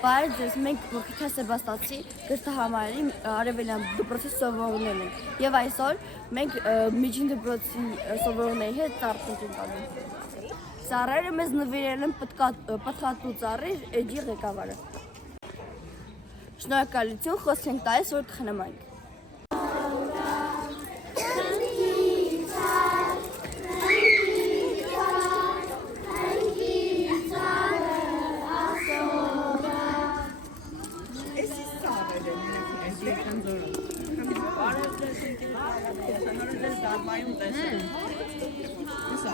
բայց ես մենք Մոքիթա Սեբաստացի գրթահամարի արևելյան դպրոցի սովորողներն ենք եւ այսօր մենք միջին դպրոցի սովորողների հետ ծառայություն ենք անում։ Ծառերը մեզ նվիրել են պատխատու ծառի էջի ղեկավարը։ Շնորհակալություն, խոսք ենք տալիս, որ տխնամանք։ Essa